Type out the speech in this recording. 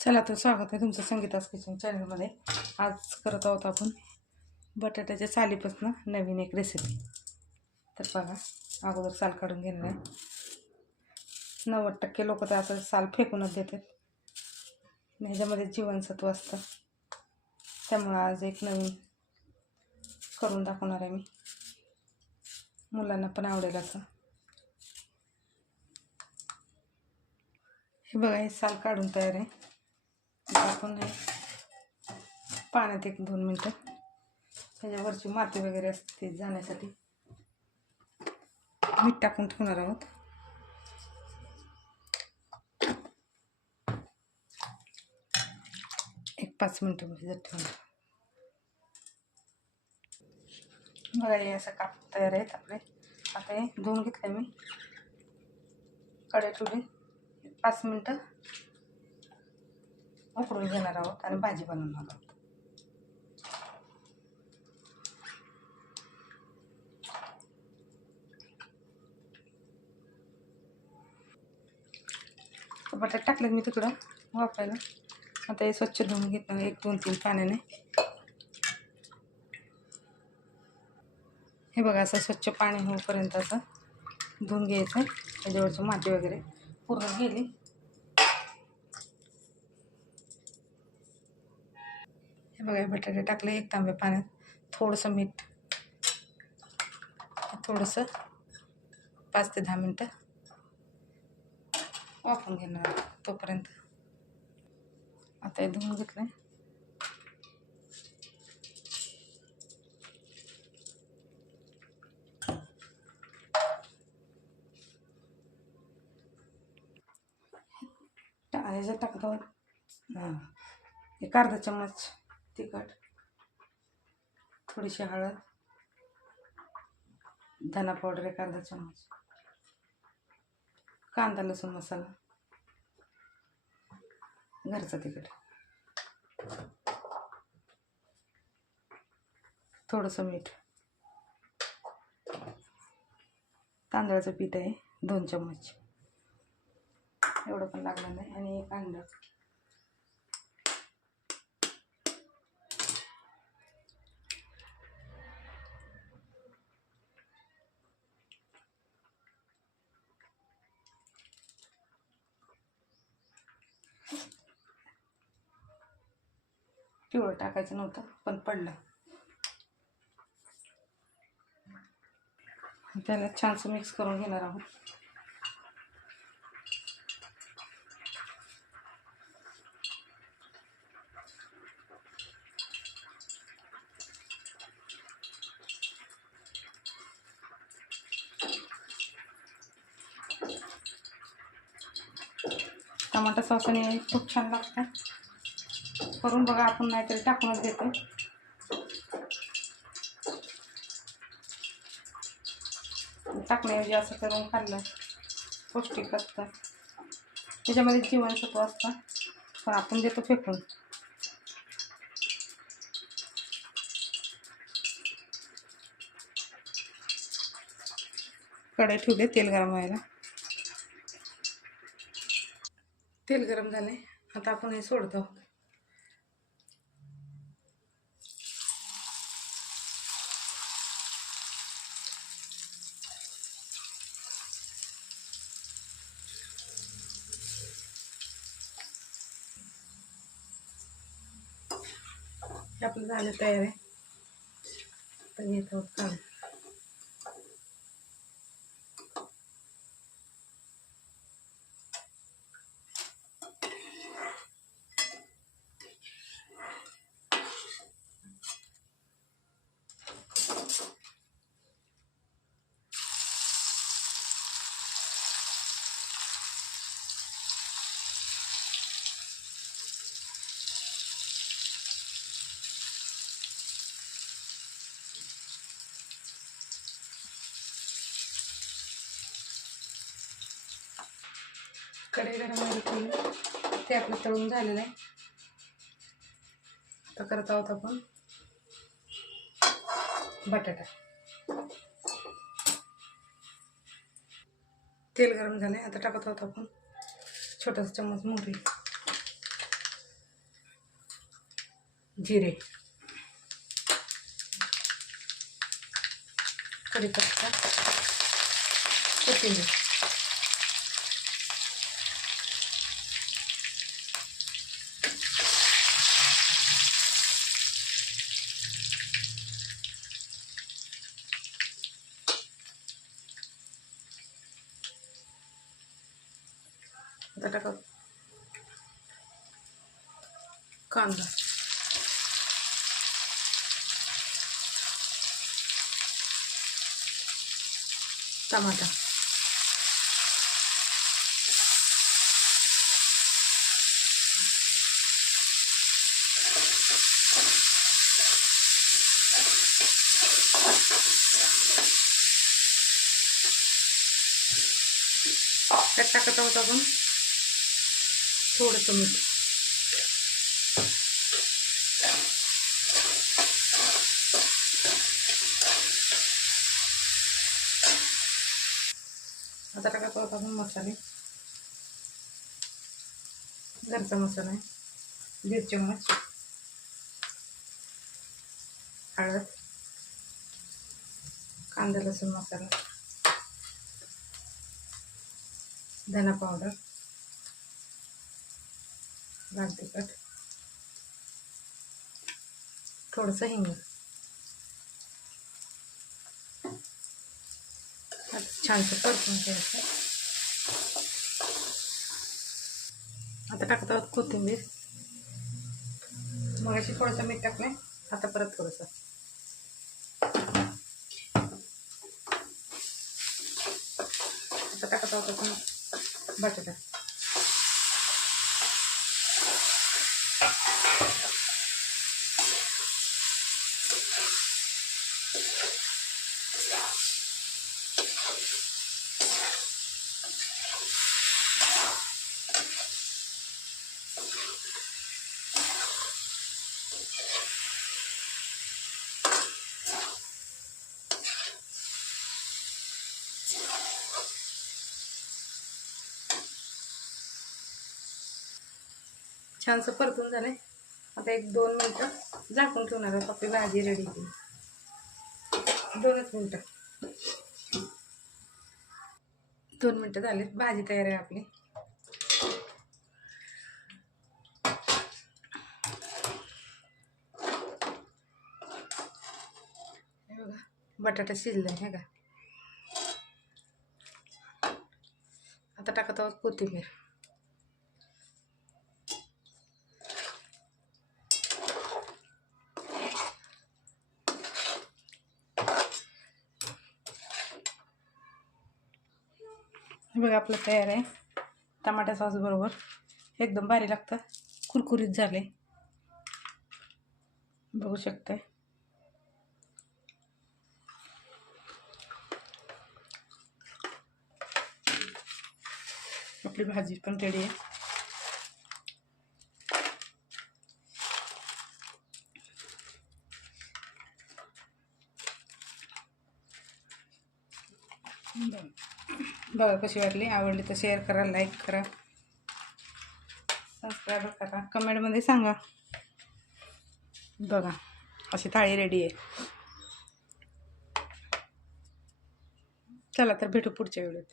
चला तर स्वागत आहे तुमचं संगीतास किचन चॅनलमध्ये आज करत आहोत आपण बटाट्याच्या सालीपासून नवीन एक रेसिपी तर बघा अगोदर साल काढून घेणार आहे. नव्वद टक्के लोक तर असं साल फेकूनच देतात. ह्याच्यामध्ये जीवनसत्व असतं. त्यामुळं आज एक नवीन करून दाखवणार आहे मी. मुलांना पण आवडेल असं. हे बघा हे साल काढून तयार आहे. आपण हे पाण्यात एक दोन मिनटं त्याच्यावरची माती वगैरे असते जाण्यासाठी मीठ टाकून ठेवणार आहोत. एक पाच मिनटं भिजत ठेवणार. बघा हे असं काप तयार आहेत आपले. आता हे धुवून घेतले मी. कडे ठेवले पाच मिनटं. उकडून घेणार आहोत आणि भाजी बनवणार आहोत. बटाट टाकलेत मी तिकडं वापरायला आता हे स्वच्छ धुवून घेतलं एक दोन तीन पाण्याने. हे बघा असं स्वच्छ पाणी होईपर्यंत असं धुवून घ्यायचं. त्याच्यावरची माती वगैरे पूर्ण गेली. हे बघा हे बटाटे टाकले एक तांबे पाण्यात. थोडंसं मीठ. थोडंसं पाच ते दहा मिनटं वापरून घेणार तोपर्यंत. आता हे धुवून घेतलं ह्याच्यात टाकतो हां एक अर्धा चम्मच. तिखट थोडीशी हळद धना पावडर एक अर्धा चम्मच कांदा लसूण मसाला घरचा तिखट. थोडंसं मीठ. तांदळाचं पीठ आहे दोन चम्मच. एवढं पण लागणार नाही. आणि एक अंडा. पिवळं टाकायचं नव्हतं पण पडलं. त्याला छानसं मिक्स करून घेणार आहोत. टमाटा सॉसने खूप छान लागतं. करून बघा आपण नाहीतरी टाकूनच देतो. टाकण्याऐवजी असं करून खाल्लं. पौष्टिक असतं. त्याच्यामध्ये जीवनसत्व असतं. पण आपण देतो फेकून. कढई ठेवले तेल गरम व्हायला. तेल गरम झाले आता आपण हे सोडतो हे आपलं झालं तयार आहे. तर आहोत काढून कढई गरम व्हायला ते आपलं तळून झालेलं आहे. आता करत आहोत आपण बटाटा. तेल गरम झालं आहे आता टाकत आहोत आपण छोटासा चम्मच मोहरी. जिरे. कढीपत्ता. कोथिंबीर. आता टाका कांदा टमाटा त्यात टाकत आहोत आपण थोडंसं मीठ आता टाका परत अजून मसाले. घरचा मसाला आहे. दीड चम्मच. हळद. कांदा लसूण मसाला. धना पावडर. लाल तिखट थोडंसं हिंग. आता छानसं परतून घ्यायचं. आता टाकत आहोत कोथिंबीर. मग अशी थोडंसं मीठ टाकलंय आता परत थोडंसं. आता टाकत आहोत आपण बटाटा. छानसं परतून झालं आता एक दोन मिनटं झाकून ठेवणार आहोत. आपली भाजी रेडी दोनच मिनटं. दोन मिनटं झाले. भाजी तयार आहे आपली. बघा बटाटा शिजलाय हे का? आता टाकत आहोत कोथिंबीर. बघा आपलं तयार आहे. टमाट्या सॉसबरोबर एकदम भारी लागतं. कुरकुरीत झाले. बघू शकते. आपली भाजी पण रेडी आहे. बघा कशी वाटली. आवडली तर शेअर करा लाईक करा. सबस्क्राईब करा. कमेंटमध्ये सांगा. बघा अशी थाळी रेडी आहे. चला तर भेटू पुढच्या वेळेत.